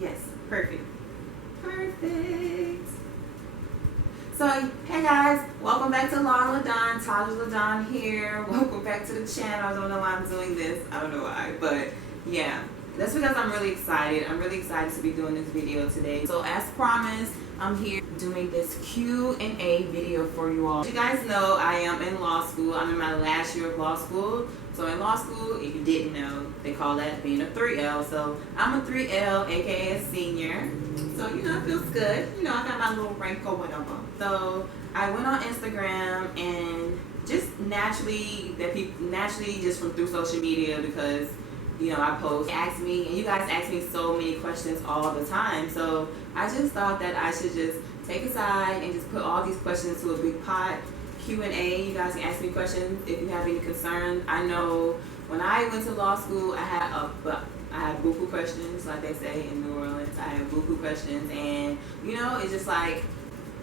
Yes, perfect. Perfect. So, hey guys, welcome back to LaDawn. TajhaLadawn here. Welcome back to the channel. I don't know why I'm doing this. I don't know why, but yeah. That's because I'm really excited. I'm really excited to be doing this video today. So as promised, I'm here doing this Q&A video for you all. As you guys know, I am in law school. I'm in my last year of law school. So in law school, if you didn't know, they call that being a 3L. So I'm a 3L, aka a senior. So, you know, it feels good. You know, I got my little rank or whatever. So I went on Instagram and just naturally, just from through social media, because you know, I post, ask me, and you guys ask me so many questions all the time. So I just thought that I should just take a side and just put all these questions to a big pot. Q&A, you guys can ask me questions if you have any concerns. I know when I went to law school, I had buku questions, like they say in New Orleans. I had buku questions, and you know, it's just like,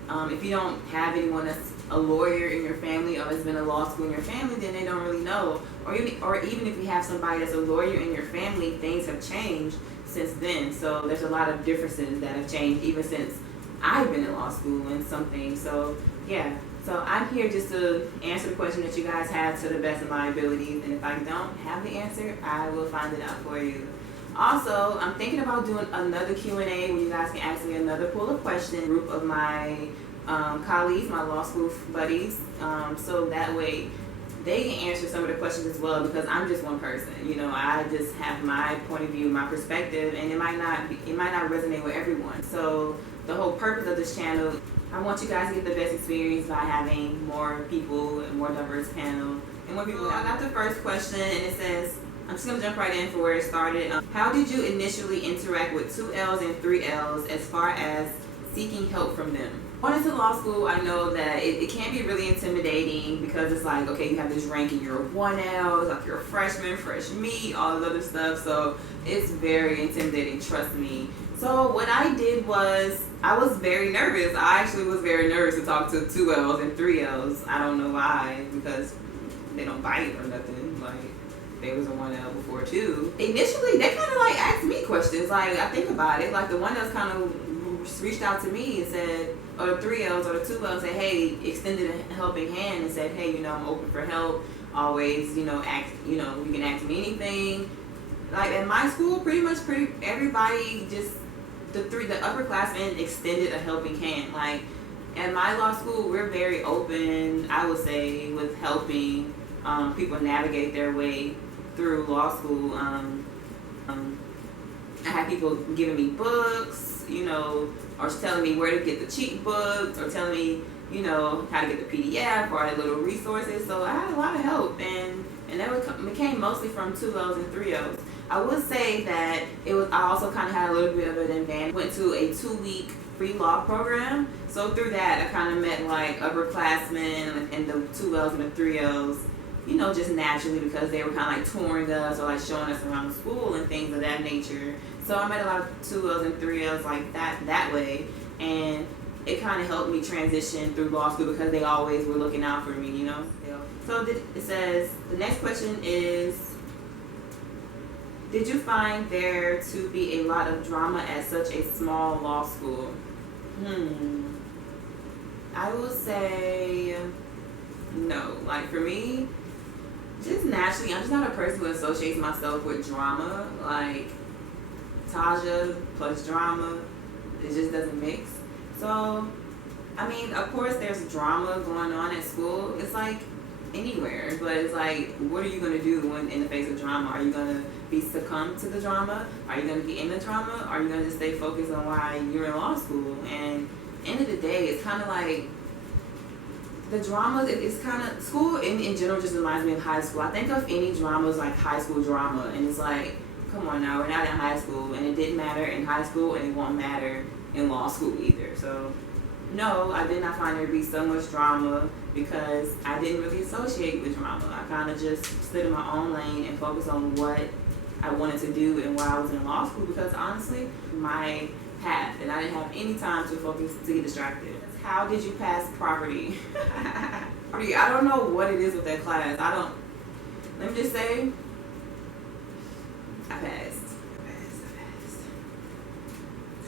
if you don't have anyone that's a lawyer in your family or has been in law school in your family, then they don't really know. Or even if you have somebody that's a lawyer in your family, things have changed since then. So there's a lot of differences that have changed even since I've been in law school and some things. So yeah, so I'm here just to answer the question that you guys have to the best of my abilities. And if I don't have the answer, I will find it out for you. Also, I'm thinking about doing another Q&A where you guys can ask me another pool of questions. Group of my colleagues, my law school buddies, so that way they can answer some of the questions as well, because I'm just one person. You know, I just have my point of view, my perspective, and it might not resonate with everyone. So the whole purpose of this channel, I want you guys to get the best experience by having more people, and more diverse panel, and more people. I got the first question, and it says, I'm just gonna jump right in for where it started. How did you initially interact with 2Ls and 3Ls as far as seeking help from them? Going into law school, I know that it can be really intimidating, because it's like, okay, you have this rank and you're a 1L, it's like you're a freshman, fresh meat, all this other stuff. So it's very intimidating, trust me. So what I did was, I was very nervous. I actually was very nervous to talk to 2Ls and 3Ls. I don't know why, because they don't bite or nothing. Like, they was a 1L before too. Initially, they kind of like asked me questions. Like, I think about it, like the one that's kind of reached out to me and said, or the 3Ls or the 2Ls said, hey, extended a helping hand and said, hey, you know, I'm open for help. Always, you know, you can ask me anything. Like at my school, pretty much everybody just, the upperclassmen extended a helping hand. Like at my law school, we're very open, I would say, with helping people navigate their way through law school. I had people giving me books, you know, or telling me where to get the cheat books, or telling me, you know, how to get the PDF or little resources. So I had a lot of help, and that came mostly from 2Ls and 3Ls. I would say that I also kind of had a little bit of an advantage. Went to a 2-week free law program. So through that, I kind of met like upperclassmen and the 2Ls and the 3Ls, you know, just naturally, because they were kind of like touring us or like showing us around the school and things of that nature. So I met a lot of 2Ls and 3Ls like that way, and it kind of helped me transition through law school, because they always were looking out for me, you know. So it says, the next question is, did you find there to be a lot of drama at such a small law school? I will say no. Like for me, just naturally, I'm just not a person who associates myself with drama. Like Taja plus drama, it just doesn't mix. So, I mean, of course there's drama going on at school. It's like anywhere, but it's like, what are you going to do when in the face of drama? Are you going to be succumb to the drama? Are you going to be in the drama? Are you going to just stay focused on why you're in law school? And end of the day, it's kind of like the dramas, it's kind of, school in general just reminds me of high school. I think of any dramas like high school drama, and it's like, come on now, we're not in high school, and it didn't matter in high school, and it won't matter in law school either. So no, I did not find there to be so much drama, because I didn't really associate with drama. I kind of just stood in my own lane and focused on what I wanted to do and why I was in law school, because honestly, my path, and I didn't have any time to focus, to get distracted. How did you pass property? I don't know what it is with that class. Let me just say, I passed.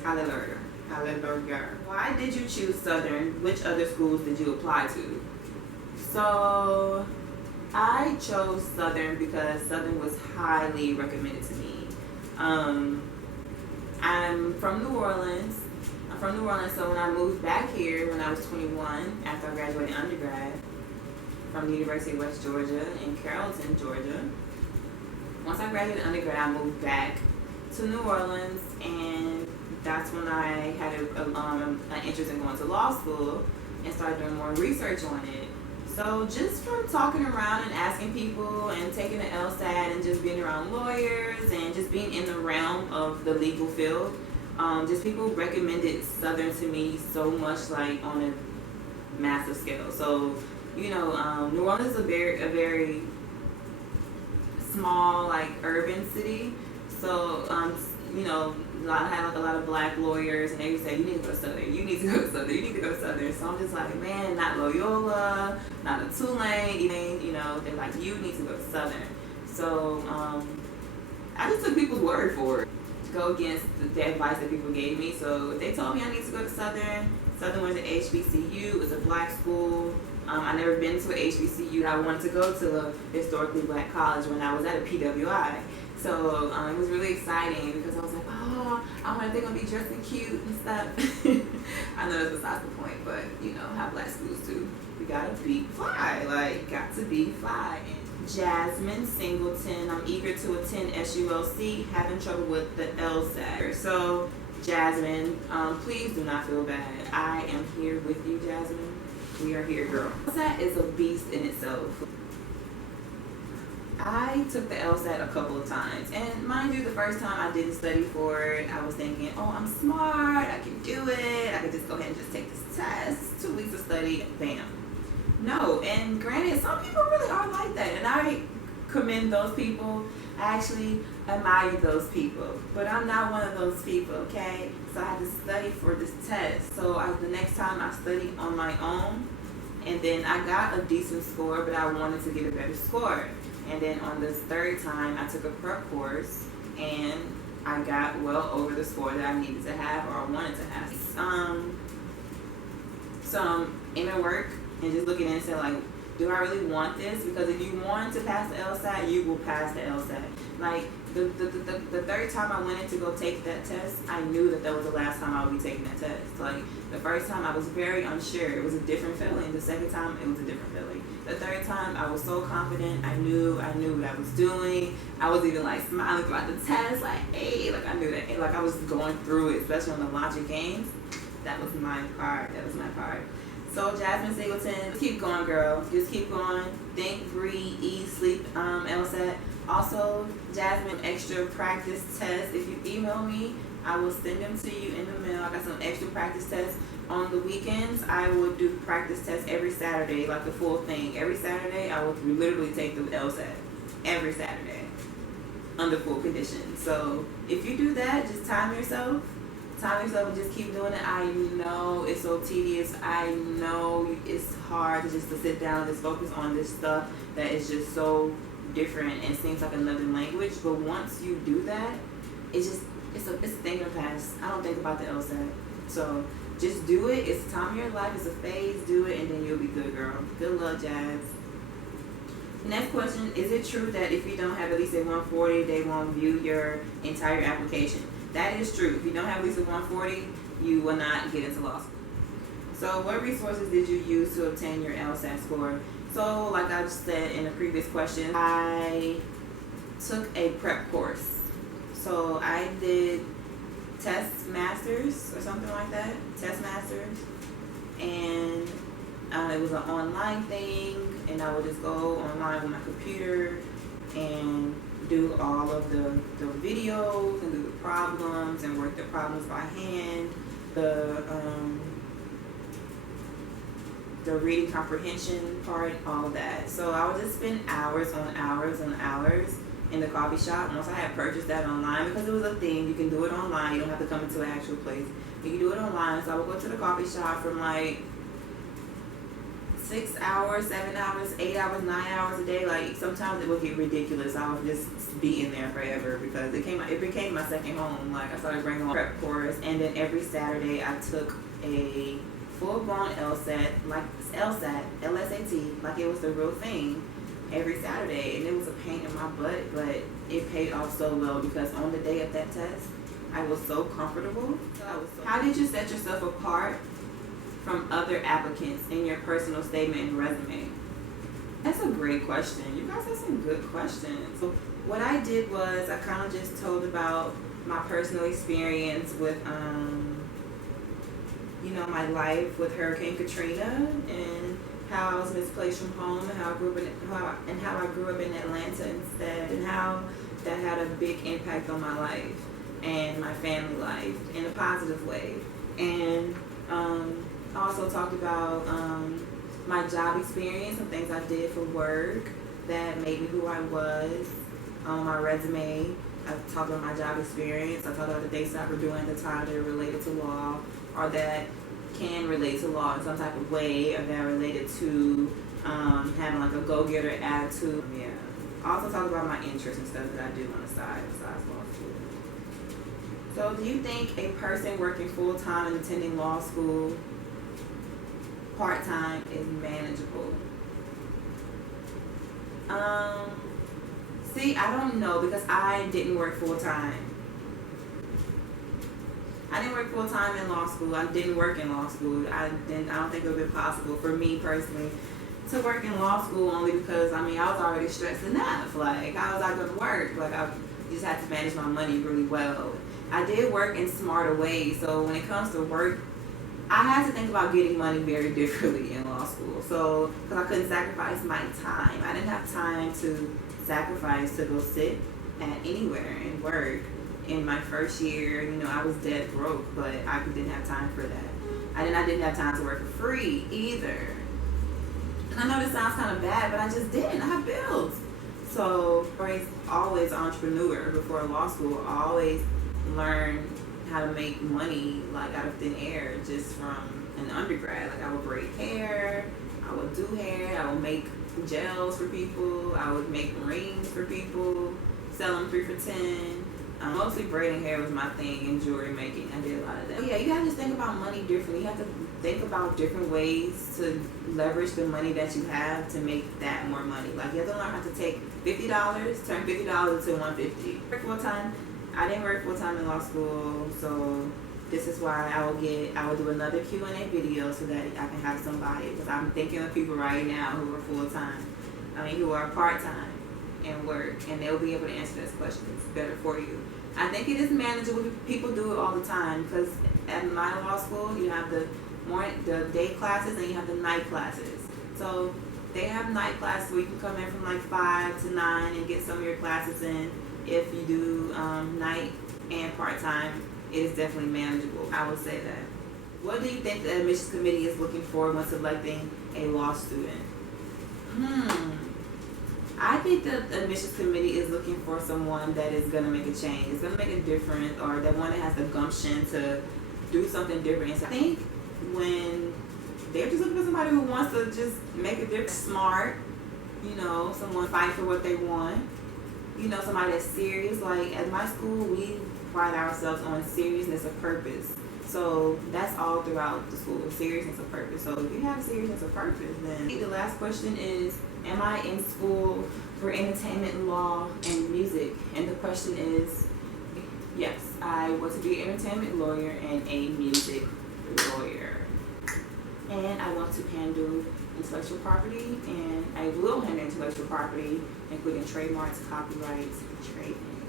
Hallelujah. Hallelujah. Why did you choose Southern? Which other schools did you apply to? So I chose Southern because Southern was highly recommended to me. I'm from New Orleans. So when I moved back here when I was 21, after I graduated undergrad from the University of West Georgia in Carrollton, Georgia. Once I graduated undergrad, I moved back to New Orleans, and that's when I had an interest in going to law school and started doing more research on it. So just from talking around and asking people and taking the LSAT and just being around lawyers and just being in the realm of the legal field, just people recommended Southern to me so much, like on a massive scale. So, New Orleans is a very small, like urban city. So, I had like a lot of black lawyers, and they would say, "You need to go to Southern. You need to go to Southern. You need to go to Southern." So I'm just like, man, not Loyola, not a Tulane. They're like, "You need to go to Southern." So I just took people's word for it. Go against the advice that people gave me. So if they told me I need to go to Southern was an HBCU. It was a black school. I never been to an HBCU. I wanted to go to a historically black college when I was at a PWI. So it was really exciting because I was like, oh, I wonder if they're going to be dressing cute and stuff. I know that's besides the point, but how black schools do. We got to be fly. Got to be fly. Jasmine Singleton, I'm eager to attend SULC, having trouble with the LSAT. So, Jasmine, please do not feel bad. I am here with you, Jasmine. We are here, girl. LSAT is a beast in itself. I took the LSAT a couple of times, and mind you, the first time I didn't study for it. I was thinking, oh, I'm smart, I can do it, I can just go ahead and just take this test, 2 weeks of study, bam. No, and granted, some people really are like that, and I commend those people. I actually admire those people, but I'm not one of those people, okay? So I had to study for this test. So the next time I studied on my own, and then I got a decent score, but I wanted to get a better score. And then on this third time, I took a prep course, and I got well over the score that I needed to have or I wanted to have. So I'm in work and just looking at it and saying, like, do I really want this? Because if you want to pass the LSAT, you will pass the LSAT. Like, the third time I went in to go take that test, I knew that was the last time I would be taking that test. Like, the first time I was very unsure. It was a different feeling. The second time, it was a different feeling. The third time, I was so confident. I knew what I was doing. I was even, like, smiling throughout the test. Like, hey, like, I knew that. And, like, I was going through it, especially on the logic games. That was my part. So, Jasmine Singleton, just keep going, girl. Just keep going. Think, breathe, eat, sleep, LSAT. Also, Jasmine, extra practice tests. If you email me, I will send them to you in the mail. I got some extra practice tests. On the weekends, I would do practice tests every Saturday, like the full thing. Every Saturday, I would literally take the LSAT. Every Saturday. Under full conditions. So, if you do that, just time yourself and just keep doing it. I know it's so tedious. I know it's hard to sit down and just focus on this stuff that is just so different and seems like another language. But once you do that, it's a thing of the past. I don't think about the LSAT. So just do it. It's a time of your life. It's a phase. Do it, and then you'll be good, girl. Good luck, Jazz. Next question: is it true that if you don't have at least a 140, they won't view your entire application? That is true. If you don't have at least a 140, you will not get into law school. So what resources did you use to obtain your LSAT score? So like I just said in the previous question, I took a prep course. So I did Test Masters or something like that, Test Masters. And it was an online thing, and I would just go online with my computer and do all of the videos and do the problems and work the problems by hand, the reading comprehension part, all of that. So I would just spend hours on hours on hours in the coffee shop. Once I had purchased that online, because it was a thing, you can do it online. You don't have to come into an actual place. You can do it online. So I would go to the coffee shop from like 6 hours, 7 hours, 8 hours, 9 hours a day. Like sometimes it would get ridiculous. I would just be in there forever because it became my second home. Like I started bringing on prep course, and then every Saturday I took a full-blown LSAT, like LSAT, like it was the real thing every Saturday, and it was a pain in my butt, but it paid off so well because on the day of that test, I was so comfortable. How did you set yourself apart from other applicants in your personal statement and resume? That's a great question. You guys have some good questions. So what I did was I kind of just told about my personal experience with, my life with Hurricane Katrina and how I was misplaced from home and how I grew up in Atlanta instead, and how that had a big impact on my life and my family life in a positive way. And I also talked about my job experience and things I did for work that made me who I was. On my resume, I talked about my job experience. I talked about the things that I were doing at the time that are related to law, or that can relate to law in some type of way, or that are related to having like a go-getter attitude. Yeah. I also talk about my interests and stuff that I do on the side besides law school. So do you think a person working full-time and attending law school part-time is manageable? See, I don't know because I didn't work full-time. I didn't work full-time in law school. I didn't work in law school. I don't think it would have been possible for me personally to work in law school, only because I was already stressed enough. Like, how was I going to work? Like, I just had to manage my money really well. I did work in smarter ways. So when it comes to work, I had to think about getting money very differently in law school. So, because I couldn't sacrifice my time. I didn't have time to sacrifice to go sit at anywhere and work. In my first year, I was dead broke, but I didn't have time for that. I didn't have time to work for free either. And I know this sounds kind of bad, but I just didn't. I had bills. So I was always an entrepreneur before law school. I always learned how to make money like out of thin air just from an undergrad. Like I would braid hair, I would do hair, I would make gels for people, I would make rings for people, sell them 3 for $10. Mostly braiding hair was my thing, and jewelry making. I did a lot of that. Yeah, you gotta just think about money differently. You have to think about different ways to leverage the money that you have to make that more money. Like you have to learn how to take $50, turn $50 into $150. Work full time. I didn't work full time in law school, so this is why I will do another Q&A video so that I can have somebody, because I'm thinking of people right now who are full time. Who are part time and work, and they'll be able to answer those questions better for you. I think it is manageable. People do it all the time because at my law school you have the day classes and you have the night classes. So they have night classes where you can come in from like 5 to 9 and get some of your classes in. If you do night and part-time, it is definitely manageable. I would say that. What do you think the admissions committee is looking for when selecting a law student? I think the admissions committee is looking for someone that is going to make a change, is going to make a difference, or that one that has the gumption to do something different. So I think when they're just looking for somebody who wants to just make a difference, smart, someone fight for what they want, somebody that's serious. Like at my school, we pride ourselves on seriousness of purpose. So that's all throughout the school, seriousness of purpose. So if you have seriousness of purpose, then the last question is, am I in school for entertainment, law, and music? And the question is, yes, I want to be an entertainment lawyer and a music lawyer. And I want to handle intellectual property, and I will handle intellectual property, including trademarks, copyrights, and trademarks.